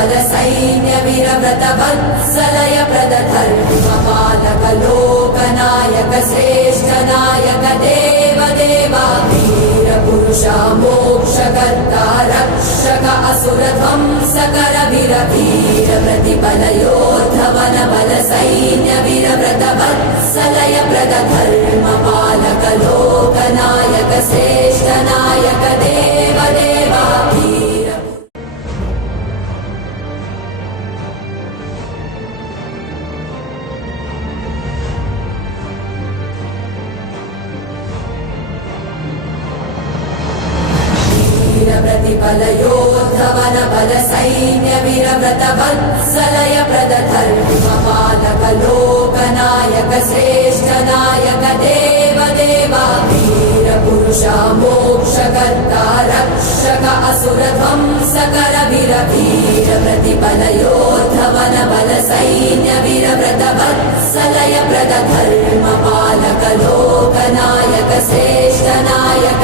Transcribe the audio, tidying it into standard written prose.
बल सैन्य वीरव्रत वत्सलय प्रद धर्म पालक लोकनायक श्रेष्ठ नायक देव देवा वीर पुरुष मोक्षकर्ता रक्षक असुर ध्वंसकर वीर वीर प्रतिबल योद्धवन बल सैन्य वीरव्रत वत्सलय प्रद धर्म पालक लोकनायक श्रेष्ठ नायक देव देवा वीर प्रतिबल योद्धवन बल सैन्य वीरव्रत वत्सलय प्रद धर्म पालक लोकनायक श्रेष्ठ नायक देव देवा वीर पुरुष मोक्षकर्ता रक्षक असुर ध्वंसकर वीर वीर प्रतिबल योद्धवन बल सैन्य वीरव्रत वत्सलय प्रद धर्म पालक लोकनायक श्रेष्ठ नायक